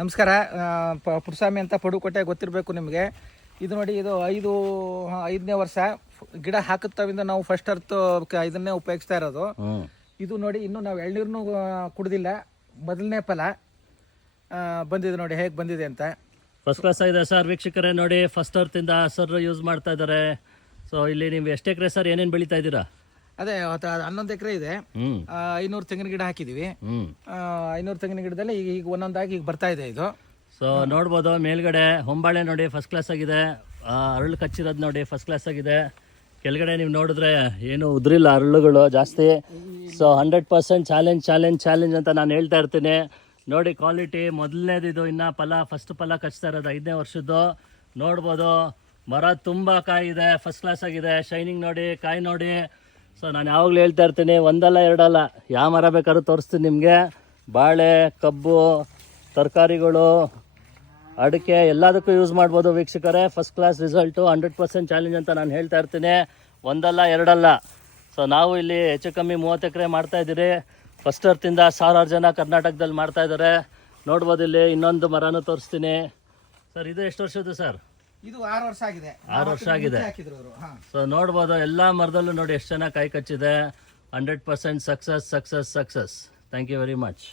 ನಮಸ್ಕಾರ. ಪುರಸ್ವಾಮಿ ಅಂತ ಪಡುಕೋಟೆ ಗೊತ್ತಿರಬೇಕು ನಿಮಗೆ. ಇದು ನೋಡಿ, ಇದು ಐದನೇ ವರ್ಷ ಗಿಡ ಹಾಕುತ್ತವಿಂದ ನಾವು ಫಸ್ಟ್ ಅರ್ತ್ ಇದನ್ನೇ ಉಪಯೋಗಿಸ್ತಾ ಇರೋದು. ಇದು ನೋಡಿ, ಇನ್ನು ನಾವು ಎಳ್ನೀರನ್ನು ಕುಡ್ದಿಲ್ಲ, ಮೊದಲನೇ ಫಲ ಬಂದಿದೆ ನೋಡಿ ಹೇಗೆ ಬಂದಿದೆ ಅಂತ. ಫಸ್ಟ್ ಕ್ಲಾಸ್ ಆಗಿದೆ ಸರ್. ವೀಕ್ಷಕರೇ ನೋಡಿ, ಫಸ್ಟ್ ಅರ್ತ್ ಇಂದ ಸರ್ ಯೂಸ್ ಮಾಡ್ತಾ ಇದ್ದಾರೆ. ಸೊ ಇಲ್ಲಿ ನೀವು ಎಷ್ಟು ಎಕರೆ ಸರ್ ಏನೇನು ಬೆಳೀತಾ ಇದ್ದೀರಾ? ಅದೇ 11 ಎಕರೆ ಇದೆ. 500 ತೆಂಗಿನ ಗಿಡ ಹಾಕಿದೀವಿ. 500 ತೆಂಗಿನ ಗಿಡದಲ್ಲಿ ಈಗ ಒಂದೊಂದಾಗಿ ಈಗ ಬರ್ತಾ ಇದೆ ಇದು. ಸೊ ನೋಡ್ಬೋದು ಮೇಲ್ಗಡೆ ಹೊಂಬಾಳೆ ನೋಡಿ ಫಸ್ಟ್ ಕ್ಲಾಸ್ ಆಗಿದೆ. ಅರಳು ಕಚ್ಚಿರೋದು ನೋಡಿ ಫಸ್ಟ್ ಕ್ಲಾಸ್ ಆಗಿದೆ. ಕೆಳಗಡೆ ನೀವು ನೋಡಿದ್ರೆ ಏನು ಉದ್ರಿಲ್ಲ ಅರಳುಗಳು ಜಾಸ್ತಿ. ಸೊ 100% ಚಾಲೆಂಜ್ ಅಂತ ನಾನು ಹೇಳ್ತಾ ಇರ್ತೀನಿ. ನೋಡಿ ಕ್ವಾಲಿಟಿ ಮೊದಲನೇದು ಇದು. ಇನ್ನು ಫಸ್ಟ್ ಫಲ ಕಚ್ತಾ ಇರೋದು 5ನೇ ವರ್ಷದ್ದು. ನೋಡ್ಬೋದು ಮರ ತುಂಬ ಕಾಯಿ ಇದೆ, ಫಸ್ಟ್ ಕ್ಲಾಸ್ ಆಗಿದೆ. ಶೈನಿಂಗ್ ನೋಡಿ, ಕಾಯಿ ನೋಡಿ. ಸೊ ನಾನು ಯಾವಾಗಲೂ ಹೇಳ್ತಾ ಇರ್ತೀನಿ, ಒಂದಲ್ಲ ಎರಡಲ್ಲ, ಯಾವ ಮರ ಬೇಕಾದ್ರೂ ತೋರಿಸ್ತೀನಿ ನಿಮಗೆ. ಬಾಳೆ, ಕಬ್ಬು, ತರಕಾರಿಗಳು, ಅಡಿಕೆ ಎಲ್ಲದಕ್ಕೂ ಯೂಸ್ ಮಾಡ್ಬೋದು ವೀಕ್ಷಕರೇ. ಫಸ್ಟ್ ಕ್ಲಾಸ್ ರಿಸಲ್ಟು, 100% ಚಾಲೆಂಜ್ ಅಂತ ನಾನು ಹೇಳ್ತಾ ಇರ್ತೀನಿ. ಒಂದಲ್ಲ ಎರಡಲ್ಲ. ಸೊ ನಾವು ಇಲ್ಲಿ ಹೆಚ್ಚು ಕಮ್ಮಿ 30 ಎಕರೆ ಮಾಡ್ತಾಯಿದ್ದೀರಿ. ಫಸ್ಟ್ ಅರ್ತಿಂದ 1000 ಜನ ಕರ್ನಾಟಕದಲ್ಲಿ ಮಾಡ್ತಾ ಇದ್ದಾರೆ. ನೋಡ್ಬೋದು ಇಲ್ಲಿ ಇನ್ನೊಂದು ಮರನೂ ತೋರಿಸ್ತೀನಿ. ಸರ್ ಇದು ಎಷ್ಟು ವರ್ಷದ್ದು ಸರ್? ಇದು 6 ವರ್ಷ ಆಗಿದೆ. 6 ವರ್ಷ ಆಗಿದೆ. ಸೊ ನೋಡ್ಬೋದು ಎಲ್ಲ ಮರದಲ್ಲೂ ನೋಡಿ ಎಷ್ಟು ಚೆನ್ನಾಗಿ ಕಾಯಿ ಕಚ್ಚಿದೆ. 100% success. Thank you very much.